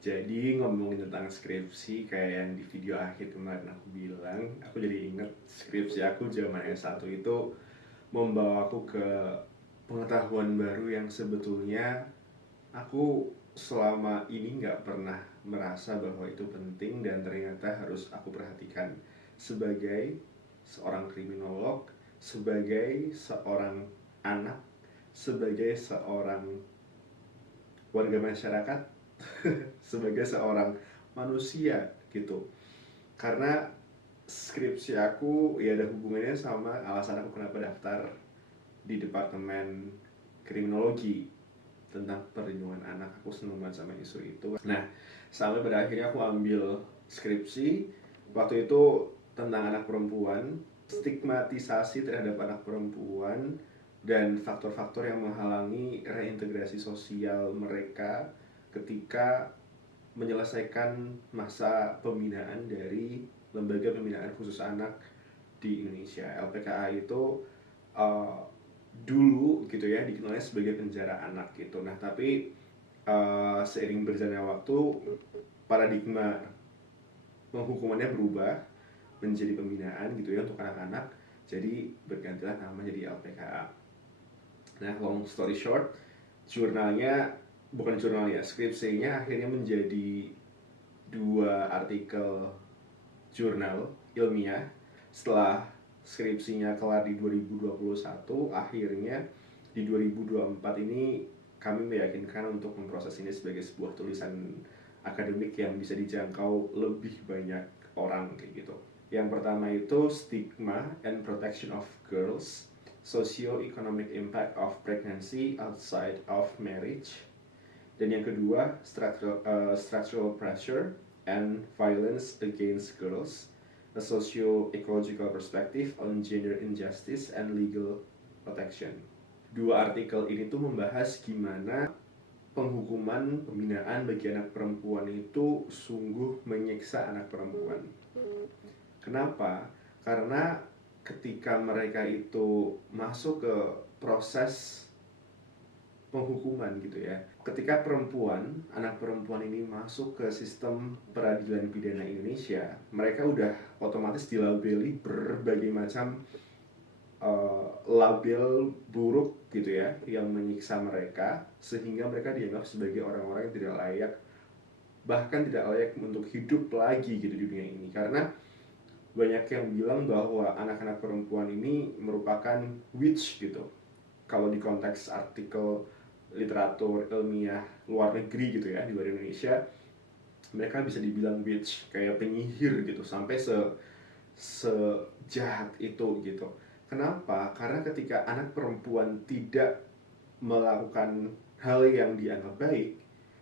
Jadi ngomongin tentang skripsi kayak yang di video akhir kemarin aku bilang, aku jadi inget skripsi aku zaman S1 itu membawa aku ke pengetahuan baru yang sebetulnya aku selama ini nggak pernah merasa bahwa itu penting dan ternyata harus aku perhatikan sebagai seorang kriminolog, sebagai seorang anak, sebagai seorang warga masyarakat, sebagai seorang manusia gitu. Karena skripsi aku ya ada hubungannya sama alasan aku kenapa daftar di departemen kriminologi tentang perlindungan anak. Aku seneng banget sama isu itu. Nah, sampai pada akhirnya aku ambil skripsi waktu itu tentang anak perempuan, stigmatisasi terhadap anak perempuan dan faktor-faktor yang menghalangi reintegrasi sosial mereka ketika menyelesaikan masa pembinaan dari Lembaga Pembinaan Khusus Anak di Indonesia. LPKA itu uh, dulu gitu ya dikenalnya sebagai penjara anak gitu. Nah tapi seiring berjalannya waktu paradigma penghukumannya berubah menjadi pembinaan gitu ya untuk anak-anak. Jadi bergantilah nama jadi LPKA. Nah long story short, jurnalnya bukan jurnalnya, skripsinya akhirnya menjadi dua artikel jurnal ilmiah. Setelah skripsinya kelar di 2021, akhirnya di 2024 ini kami meyakinkan untuk memproses ini sebagai sebuah tulisan akademik yang bisa dijangkau lebih banyak orang kayak gitu. Yang pertama itu Stigma and Protection of Girls, Socio-Economic Impact of Pregnancy Outside of Marriage. Dan yang kedua Structural Pressure and Violence Against Girls, a Socio-Ecological Perspective on Gender Injustice and Legal Protection. Dua artikel ini tuh membahas gimana penghukuman pembinaan bagi anak perempuan itu sungguh menyiksa anak perempuan. Kenapa? Karena ketika mereka itu masuk ke proses penghukuman gitu ya, ketika perempuan, anak perempuan ini masuk ke sistem peradilan pidana Indonesia, mereka udah otomatis dilabeli berbagai macam label buruk gitu ya, yang menyiksa mereka sehingga mereka dianggap sebagai orang-orang yang tidak layak, bahkan tidak layak untuk hidup lagi gitu di dunia ini. Karena banyak yang bilang bahwa anak-anak perempuan ini merupakan witch gitu kalau di konteks artikel literatur ilmiah luar negeri gitu ya, di luar Indonesia mereka bisa dibilang witch, kayak penyihir gitu, sampai sejahat itu gitu. Kenapa? Karena ketika anak perempuan tidak melakukan hal yang dianggap baik,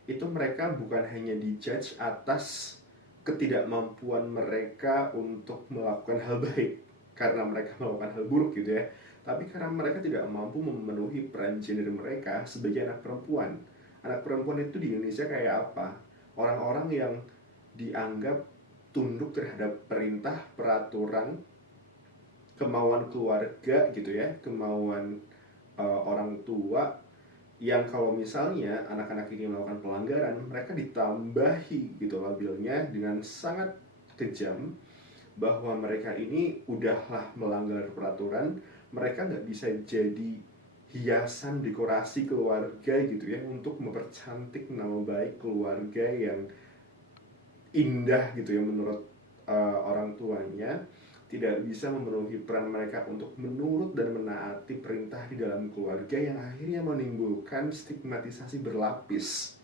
itu mereka bukan hanya dijudge atas ketidakmampuan mereka untuk melakukan hal baik karena mereka melakukan hal buruk gitu ya, tapi karena mereka tidak mampu memenuhi peran gender mereka sebagai anak perempuan. Anak perempuan itu di Indonesia kayak apa? Orang-orang yang dianggap tunduk terhadap perintah, peraturan, kemauan keluarga gitu ya, kemauan orang tua, yang kalau misalnya anak-anak ini melakukan pelanggaran, mereka ditambahi gitu labelnya dengan sangat kejam bahwa mereka ini udahlah melanggar peraturan, mereka nggak bisa jadi hiasan dekorasi keluarga gitu ya, untuk mempercantik nama baik keluarga yang indah gitu ya menurut orang tuanya, tidak bisa memenuhi peran mereka untuk menurut dan menaati perintah di dalam keluarga, yang akhirnya menimbulkan stigmatisasi berlapis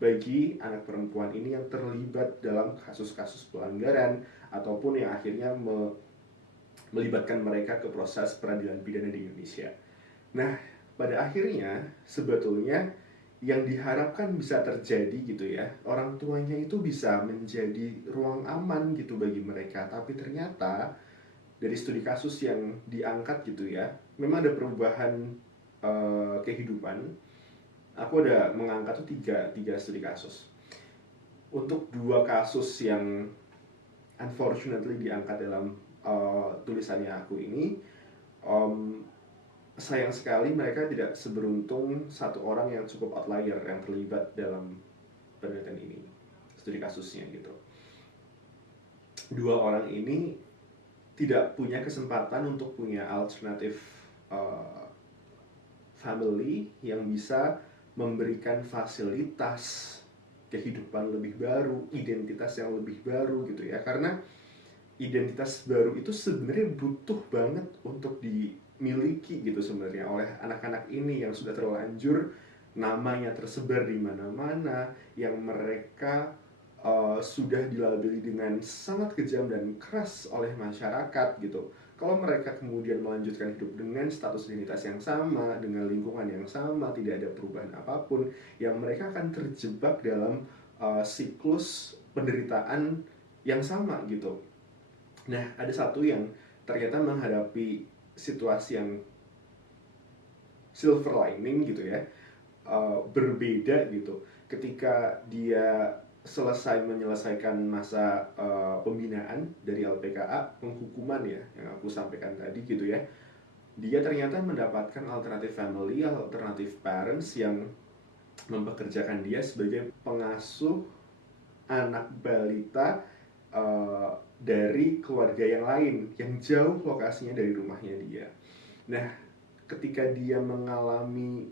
bagi anak perempuan ini yang terlibat dalam kasus-kasus pelanggaran ataupun yang akhirnya melibatkan mereka ke proses peradilan pidana di Indonesia. Nah, pada akhirnya sebetulnya yang diharapkan bisa terjadi gitu ya, orang tuanya itu bisa menjadi ruang aman gitu bagi mereka, tapi ternyata dari studi kasus yang diangkat gitu ya, memang ada perubahan kehidupan. Aku ada mengangkat tuh tiga studi kasus. Untuk dua kasus yang unfortunately diangkat dalam tulisannya aku ini, um, sayang sekali mereka tidak seberuntung satu orang yang cukup outlier yang terlibat dalam penelitian ini. studi kasusnya gitu. Dua orang ini tidak punya kesempatan untuk punya alternatif family yang bisa memberikan fasilitas kehidupan lebih baru, identitas yang lebih baru gitu ya. Karena identitas baru itu sebenarnya butuh banget untuk dimiliki gitu sebenarnya oleh anak-anak ini yang sudah terlanjur namanya tersebar di mana-mana, yang mereka sudah dilabeli dengan sangat kejam dan keras oleh masyarakat gitu. Kalau mereka kemudian melanjutkan hidup dengan status identitas yang sama, dengan lingkungan yang sama, tidak ada perubahan apapun, yang mereka akan terjebak dalam siklus penderitaan yang sama gitu. Nah, ada satu yang ternyata menghadapi situasi yang silver lining gitu ya, berbeda gitu. Ketika dia menyelesaikan masa pembinaan dari LPKA, penghukuman ya, yang aku sampaikan tadi gitu ya, dia ternyata mendapatkan alternatif family, alternatif parents yang mempekerjakan dia sebagai pengasuh anak balita dari keluarga yang lain yang jauh lokasinya dari rumahnya dia. Nah, ketika dia mengalami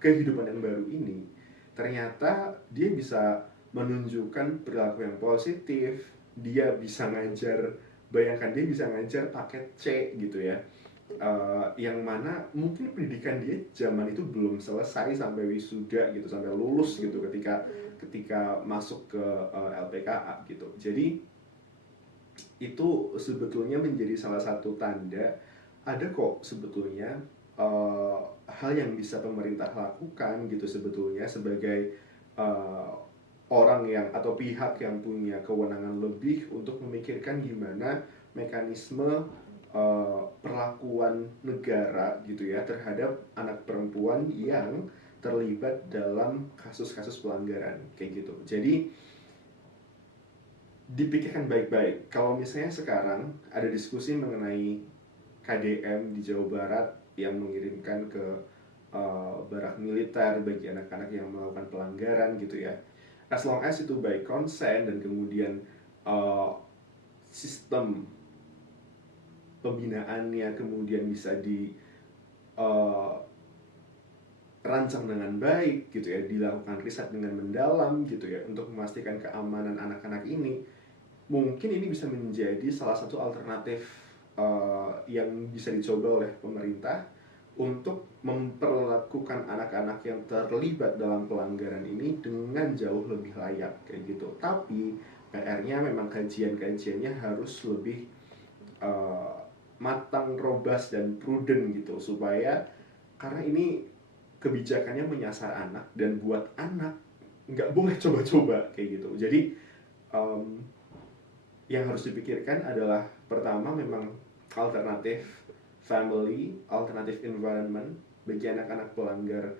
kehidupan yang baru ini, ternyata dia bisa menunjukkan perilaku yang positif. Dia bisa ngajar, bayangkan dia bisa ngajar paket C gitu ya, yang mana mungkin pendidikan dia zaman itu belum selesai sampai wisuda gitu, sampai lulus gitu ketika masuk ke LPKA gitu. Jadi itu sebetulnya menjadi salah satu tanda ada kok sebetulnya hal yang bisa pemerintah lakukan gitu sebetulnya sebagai uh, orang yang atau pihak yang punya kewenangan lebih untuk memikirkan gimana mekanisme perlakuan negara gitu ya terhadap anak perempuan yang terlibat dalam kasus-kasus pelanggaran kayak gitu. Jadi dipikirkan baik-baik. Kalau misalnya sekarang ada diskusi mengenai KDM di Jawa Barat yang mengirimkan ke barak militer bagi anak-anak yang melakukan pelanggaran gitu ya. As long as itu by consent dan kemudian uh, sistem pembinaannya kemudian bisa di uh, rancang dengan baik gitu ya, dilakukan riset dengan mendalam gitu ya untuk memastikan keamanan anak-anak ini, mungkin ini bisa menjadi salah satu alternatif yang bisa dicoba oleh pemerintah untuk memperlakukan anak-anak yang terlibat dalam pelanggaran ini dengan jauh lebih layak kayak gitu. Tapi PR-nya memang kajian-kajiannya harus lebih uh, matang, robust dan prudent gitu supaya karena ini kebijakannya menyasar anak dan buat anak nggak boleh coba-coba kayak gitu. Jadi um, yang harus dipikirkan adalah pertama memang alternatif family, alternatif environment bagi anak-anak pelanggar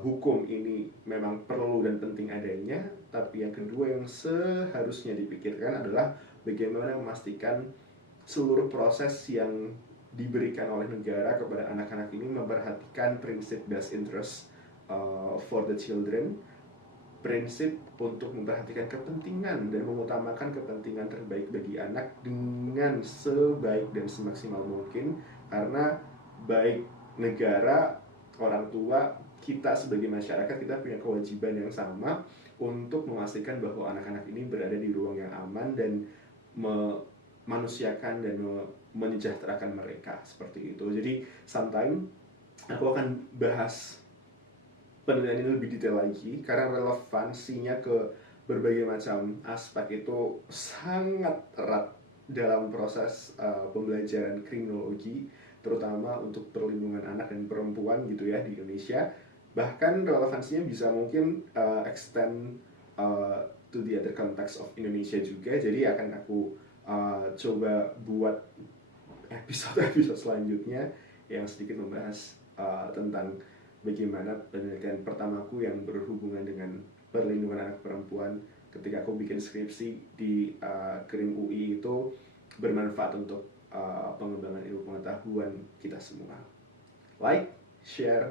hukum ini memang perlu dan penting adanya. Tapi yang kedua yang seharusnya dipikirkan adalah bagaimana memastikan seluruh proses yang diberikan oleh negara kepada anak-anak ini memperhatikan prinsip best interest for the children, prinsip untuk memperhatikan kepentingan dan mengutamakan kepentingan terbaik bagi anak dengan sebaik dan semaksimal mungkin, karena baik negara, orang tua, kita sebagai masyarakat kita punya kewajiban yang sama untuk memastikan bahwa anak-anak ini berada di ruang yang aman dan memanusiakan dan menyejahterakan mereka seperti itu. Jadi sometimes aku akan bahas penelitian ini lebih detail lagi karena relevansinya ke berbagai macam aspek itu sangat erat dalam proses pembelajaran kriminologi, terutama untuk perlindungan anak dan perempuan gitu ya di Indonesia. Bahkan relevansinya bisa mungkin extend to the other context of Indonesia juga. Jadi akan aku coba buat episode-episode selanjutnya yang sedikit membahas tentang bagaimana penelitian pertamaku yang berhubungan dengan perlindungan anak perempuan ketika aku bikin skripsi di Krim UI itu bermanfaat untuk pengembangan ilmu pengetahuan kita semua. Like, share,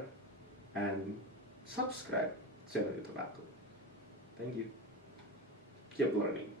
and subscribe channel YouTube aku. Thank you. Keep learning.